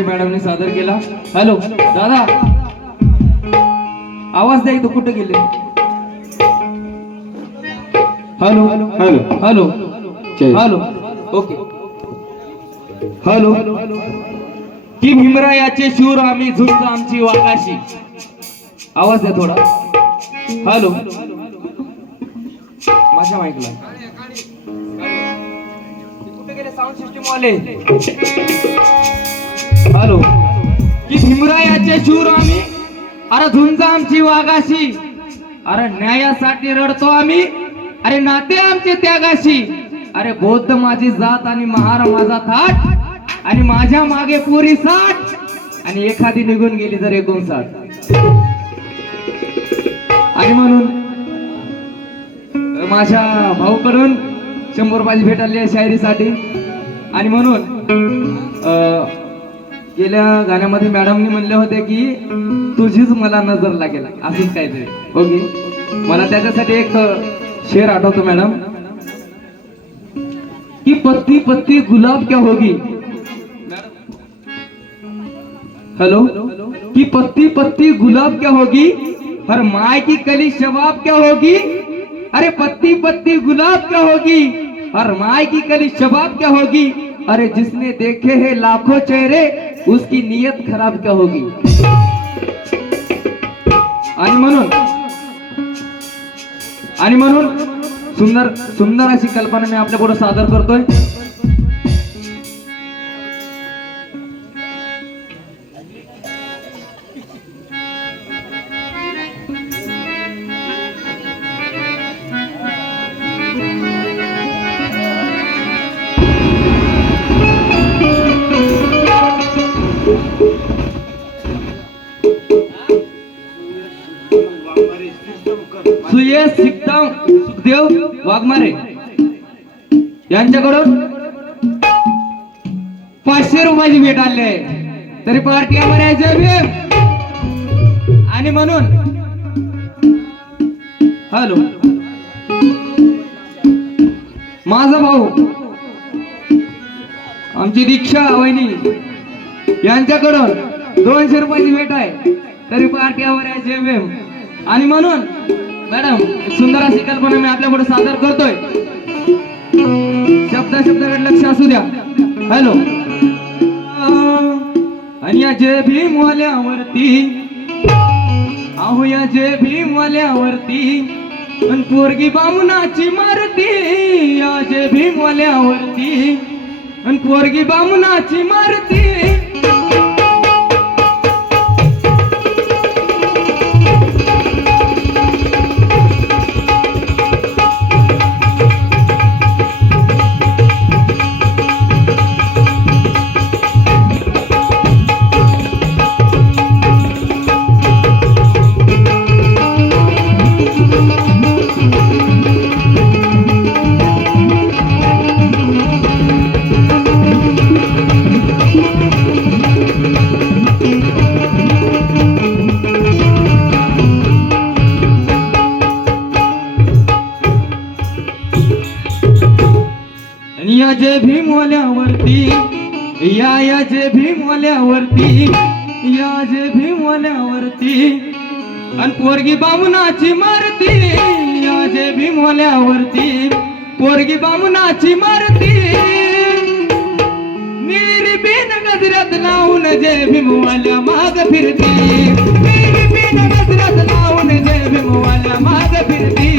विषय मॅडमने सादर केला. हॅलो दादा. आवाज द्या इथं कुठे गेले? Hello hello. Hello. Hello. Okay. Hello. की भीमरायाचे शूर आम्ही झुंज आमची वाकाशी. आवाज द्या थोडा. हॅलो. माझ्या माईकला कुठे गेले? साऊंड सिस्टीम वाले. हॅलो. की भीमरायाचे शूर आम्ही अरे झुंज आमची वाघाशी. अरे न्यायासाठी रडतो आम्ही अरे नाते आमचे त्यागाशी. अरे बौद्ध माझी जात आणि महार माझा थाट आणि माझ्या मागे पुरी साठ आणि एखादी निघून गेली तर एकोणसाठ. आणि म्हणून माझ्या भाऊकडून शंभर रुपयाची भेट आली आहे शायरीसाठी. आणि म्हणून अं, गेल्या गाण्यामध्ये मॅडमने म्हणले होते की तुझीच मला नजर लागेल असंच काहीतरी. ओके? मला त्याच्यासाठी एक शेर आठवतो मॅडम. की पत्ती पत्ती गुलाब क्या होगी? हेलो? की पत्ती पत्ती गुलाब क्या होगी? हर माय की कली शबाब क्या होगी? अरे पत्ती पत्ती गुलाब क्या होगी? हर माय की कली शबाब क्या होगी? अरे जिसने देखे हैं लाखों चेहरे उसकी नियत खराब क्या होगी? आणि म्हणून आणि म्हणून सुंदर सुंदर अशी कल्पना मी आपल्या पुढे सादर करतोय. वाघमारे यांच्याकडून पाचशे रुपयाची भेट आली आहे. तरी पार्टी आम्हाला यायचं आणि म्हणून हॅलो. माझा भाऊ आमची दीक्षा वहिनी यांच्याकडून दोनशे रुपयाची भेट आहे. तरी पार्टी आवर आणि म्हणून मॅडम सुंदर अशी कल्पना मी आपल्या पुढे सादर करतोय. शब्द शब्दाकडे लक्ष असू द्या. हॅलो. आणि या जे भीमवाल्यावरती आहो या जे भीमवाल्यावरती पण पोरगी बामुनाची मारती. या जे भीमवाल्यावरती पण पोरगी बामुनाची मारती. भीमवाल्यावरती याज जे आणि पोरगी बामुनाची मारती याज जे पोरगी बामुनाची मारती. निरी बिन गजरात लावून जे भीमवाल्या माग फिरती. निरी बिन गजरात लावून जे भीमवाल्या माग फिरती.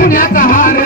आहे सोन्याचा हार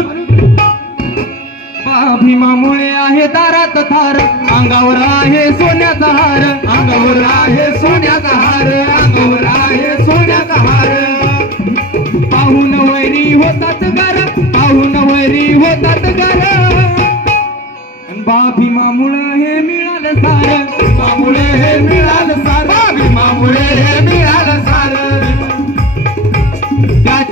म्हणून. बा भीमामुळे आहे दारात थार अंगावर आहे सोन्याचा हार. अंगावर आहे सोन्याचा हार अंगावर आहे सोन्याचा हार. पाहून वैरी होतात गार पाहून वैरी होतात गार. बाभीमामुळे हे मिळालं सार. भीमामुळे हे मिळालं सार. भीमामुळे हे मिळालं सार.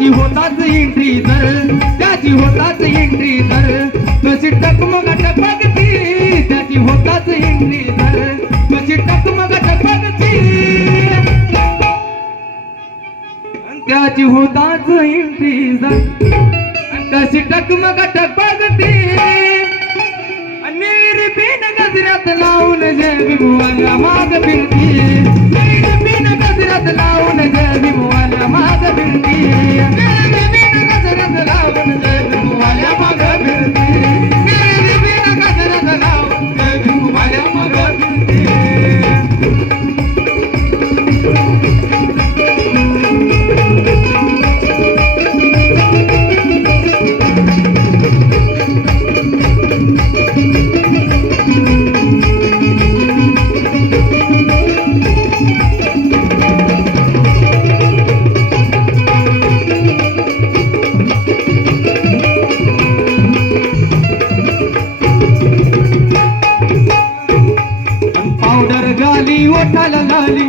त्याची होताच एंट्री तर त्याची होताच एंट्री तर. तशी टकमग टकमगती त्याची होताच एंट्री तर. तशी टकमग टकमगती अन त्याची होताच एंट्री तर. तशी टकमग टकमगती निळी पिन लावून जय भीमवाला माग फिरती निळी पिन गजऱ्यात लावून जय भीमवाला माग फिरती निळी पिन गजऱ्यात लावून जय भीमवाला माग फिरती पावडर गाली ओठाला लाली.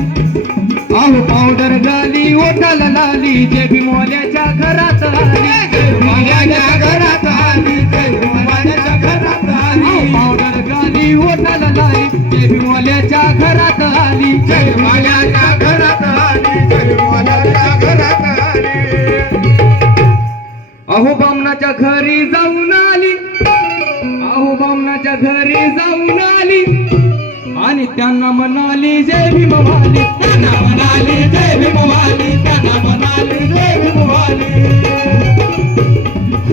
अहो पावडर गाली ओठाला लाली. जे भीमवाल्याच्या घरात आली. जय भीमवाल्याच्या घरात आली. जय भीमवाल्याच्या घरात आली. पावडर गाली ओठाला लाली. जे भीमवाल्याच्या घरात आली. जय जय माल्याच्या घरात आली. जय माल्याच्या घरात आली. अहो बामणाच्या घरी जाऊन आली. अहो बामणाच्या घरी जाऊन आली. आणि त्यांना म्हणाली जय भीमवाली. त्यांना म्हणाली जय भीमवाली. त्यांना म्हणाली जय भीमवाली.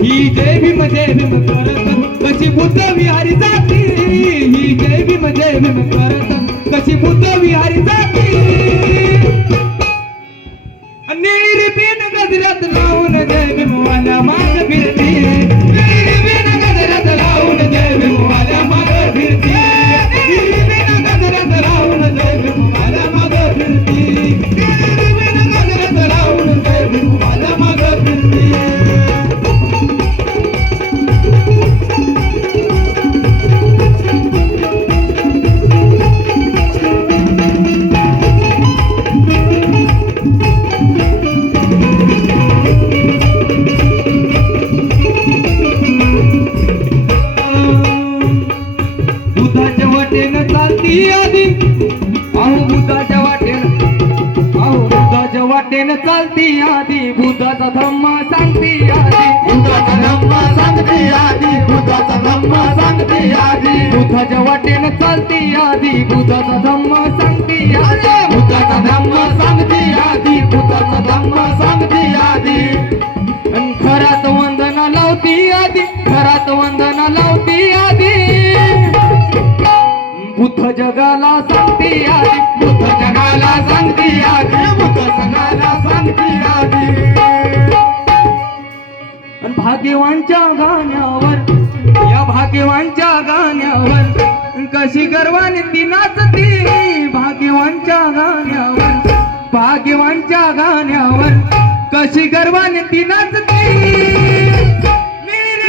ही जय भीम जय भीम करत कशी बुद्ध विहारी जाती. ही जय भीम जय भीम करत कशी बुद्ध विहारी जाती. निळी रिपीन गजऱ्यात लावून जय भीमवाल्या माग फिरती. निळी रिपीन वाटेनं चालती आधी बुधाचा धम्मा सांगती आधी. बुद्धाचा धम्मा सांगते आधी बुद्धाचा धम्मा सांगते आधी. बुधाच्या वाटेनं चालती आधी बुधाचा धम्मा सांगती आधी. बुद्धाचा धम्मा सांगते आधी बुद्धाचा धम्मा सांगते आधी. खरात वंदना लावती आधी खरात वंदना लावती आधी. बुद्ध जगाला सांगती आधी भाग्यवानच्या गाण्यावर या भाग्यवानच्या गाण्यावर कशी गर्वाने ती नाचती. भाग्यवानच्या गाण्यावर भाग्यवानच्या गाण्यावर कशी गर्वाने ती नाचती. मीर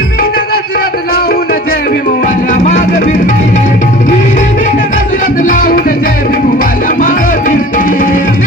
गजरात लावून जय भीमवाल्या माग फिरती. मीर गजरात लावून जय भीमवाल्या माग फिरती.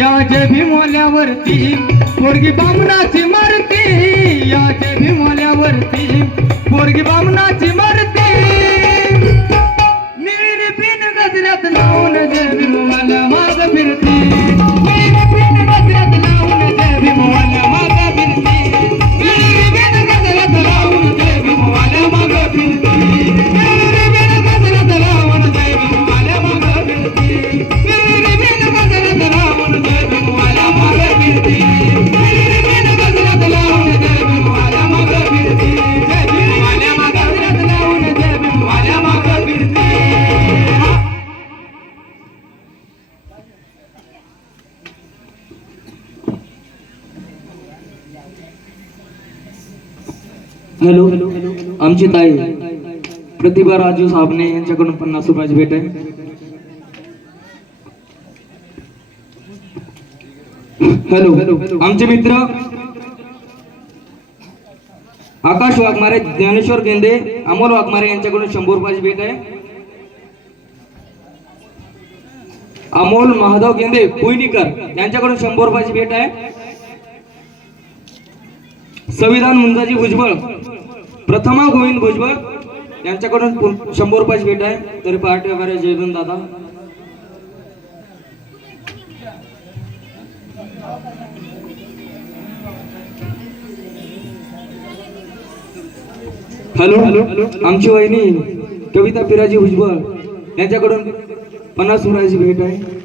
या जे भीमोल्यावरती पोरगी बामणाची मारती. या जय भीमवाल्यावरती पोरगी बामणाची मरती. हॅलो आमची ताई. प्रतिभा राजू साबणे यांच्याकडून पन्नास रुपयाची भेट आहे. हॅलो आमचे मित्र आकाश वाघमारे ज्ञानेश्वर गेंदे अमोल वाघमारे यांच्याकडून शंभर रुपयाची भेट आहे. अमोल महादेव गेंदे पुईनीकर यांच्याकडून शंभर रुपयाची भेट आहे. संविधान मुंजाजी भुजबळ प्रथमा गोविंद भुजबळ. यांच्याकडून शंभर रुपयाची भेट आहे. तरी पहाटे वगैरे जयगुण दादा. हॅलो आमची वहिनी कविता पिराजी भुजबळ. यांच्याकडून पन्नास रुपयाची भेट आहे.